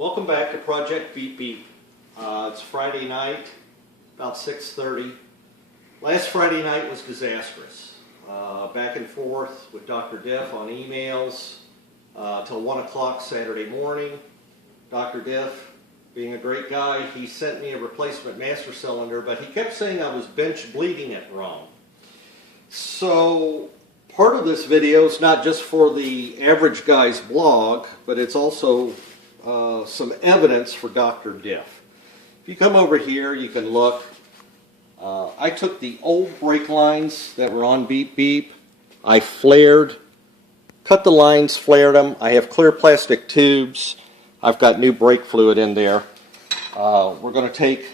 Welcome back to Project Beep Beep. It's Friday night, about 6:30. Last Friday night was disastrous. Back and forth with Dr. Diff on emails till 1 o'clock Saturday morning. Dr. Diff, being a great guy, he sent me a replacement master cylinder, but he kept saying I was bench bleeding it wrong. So part of this video is not just for the average guy's blog, but it's also some evidence for Dr. Diff. If you come over here, you can look. I took the old brake lines that were on Beep Beep. I flared, cut the lines, flared them. I have clear plastic tubes. I've got new brake fluid in there. We're going to take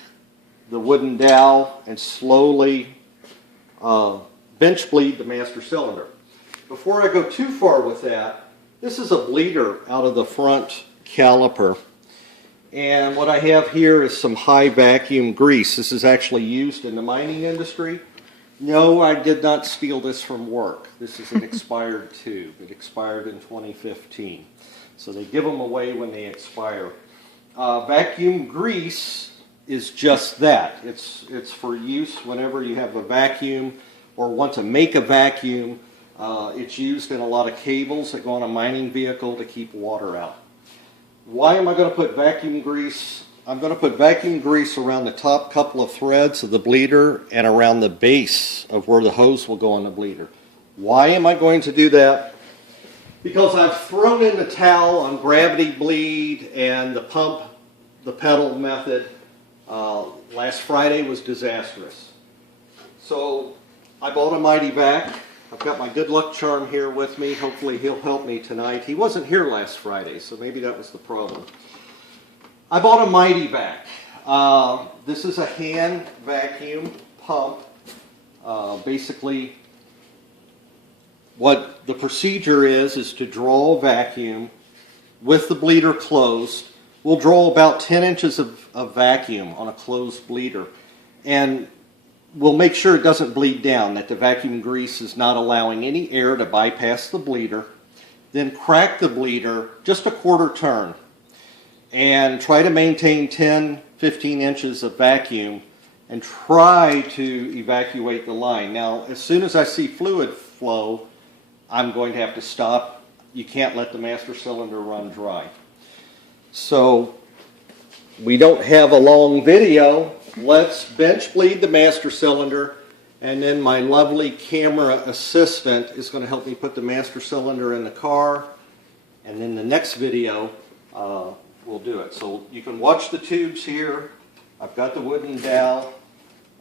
the wooden dowel and slowly bench bleed the master cylinder. Before I go too far with that, this is a bleeder out of the front caliper, and what I have here is some high vacuum grease. This is actually used in the mining industry. No, I did not steal this from work. This is an expired tube. It expired in 2015, so they give them away when they expire. Vacuum grease is just that. It's for use whenever you have a vacuum or want to make a vacuum. It's used in a lot of cables that go on a mining vehicle to keep water out. Why am I going to put vacuum grease? I'm going to put vacuum grease around the top couple of threads of the bleeder and around the base of where the hose will go on the bleeder. Why am I going to do that? Because I've thrown in the towel on gravity bleed and the pump, the pedal method. Last Friday was disastrous. So I bought a Mighty Vac. I've got my good luck charm here with me. Hopefully he'll help me tonight. He wasn't here last Friday, so maybe that was the problem. I bought a Mighty Vac. This is a hand vacuum pump. Basically, what the procedure is to draw a vacuum with the bleeder closed. We'll draw about 10 inches of vacuum on a closed bleeder. And we'll make sure it doesn't bleed down, that the vacuum grease is not allowing any air to bypass the bleeder. Then crack the bleeder just a quarter turn and try to maintain 10-15 inches of vacuum and try to evacuate the line. Now, as soon as I see fluid flow, I'm going to have to stop. You can't let the master cylinder run dry. So we don't have a long video. Let's bench bleed the master cylinder, and then my lovely camera assistant is going to help me put the master cylinder in the car, and then the next video we'll do it. So you can watch the tubes here. I've got the wooden dowel.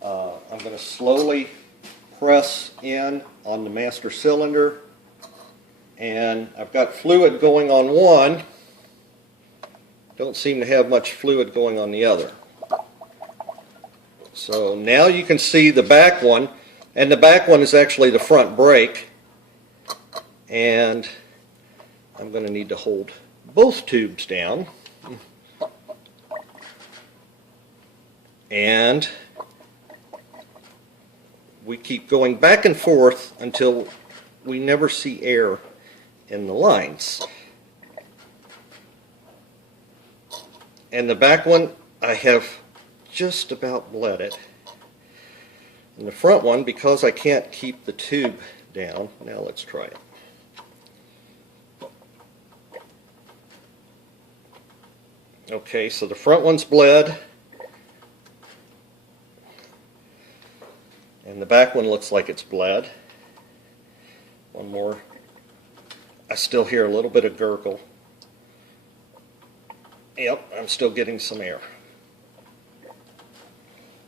I'm going to slowly press in on the master cylinder, and I've got fluid going on one. Don't seem to have much fluid going on the other. So now you can see the back one, and the back one is actually the front brake, and I'm going to need to hold both tubes down, and we keep going back and forth until we never see air in the lines. And the back one, I have just about bled it. And the front one, because I can't keep the tube down, now let's try it. Okay, so the front one's bled, and the back one looks like it's bled. One more. I still hear a little bit of gurgle. Yep, I'm still getting some air.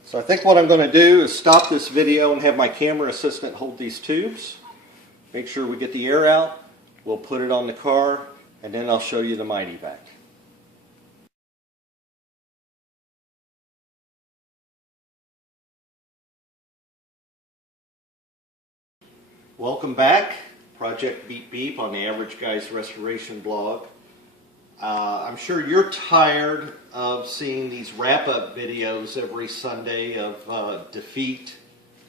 So I think what I'm going to do is stop this video and have my camera assistant hold these tubes. Make sure we get the air out. We'll put it on the car, and then I'll show you the Mighty Vac. Welcome back. Project Beep Beep on the Average Guy's Restoration blog. I'm sure you're tired of seeing these wrap-up videos every Sunday of defeat.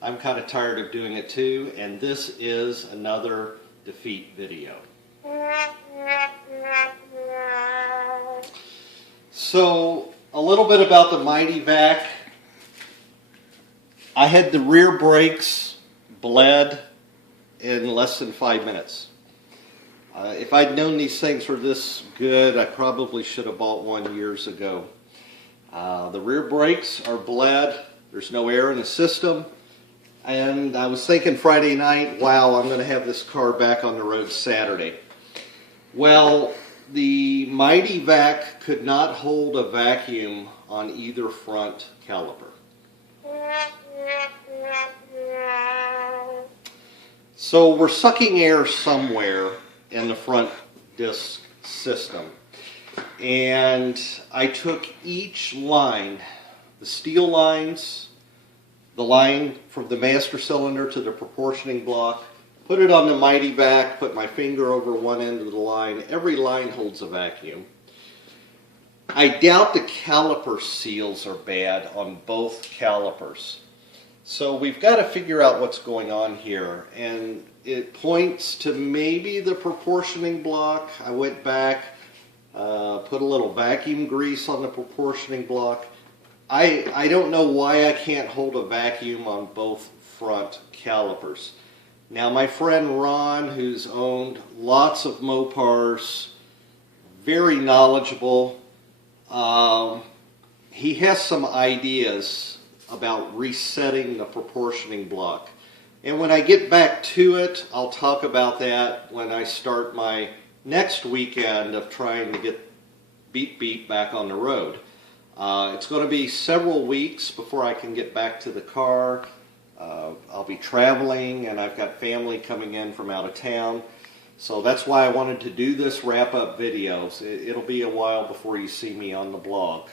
I'm kind of tired of doing it too, and this is another defeat video. So a little bit about the Mighty Vac. I had the rear brakes bled in less than 5 minutes. If I'd known these things were this good, I probably should have bought one years ago. The rear brakes are bled. There's no air in the system. And I was thinking Friday night, wow, I'm going to have this car back on the road Saturday. Well, the Mighty Vac could not hold a vacuum on either front caliper. So we're sucking air somewhere in the front disc system. And I took each line, the steel lines, the line from the master cylinder to the proportioning block, put it on the Mighty Vac, put my finger over one end of the line. Every line holds a vacuum. I doubt the caliper seals are bad on both calipers. So we've got to figure out what's going on here. And it points to maybe the proportioning block. I went back, put a little vacuum grease on the proportioning block. I don't know why I can't hold a vacuum on both front calipers. Now my friend Ron, who's owned lots of Mopars, very knowledgeable, he has some ideas about resetting the proportioning block. And when I get back to it, I'll talk about that when I start my next weekend of trying to get Beep Beep back on the road. It's going to be several weeks before I can get back to the car. I'll be traveling and I've got family coming in from out of town. So that's why I wanted to do this wrap-up video. It'll be a while before you see me on the blog.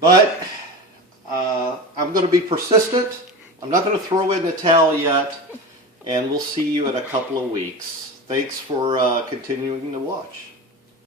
But I'm going to be persistent. I'm not going to throw in the towel yet. And we'll see you in a couple of weeks. Thanks for continuing to watch.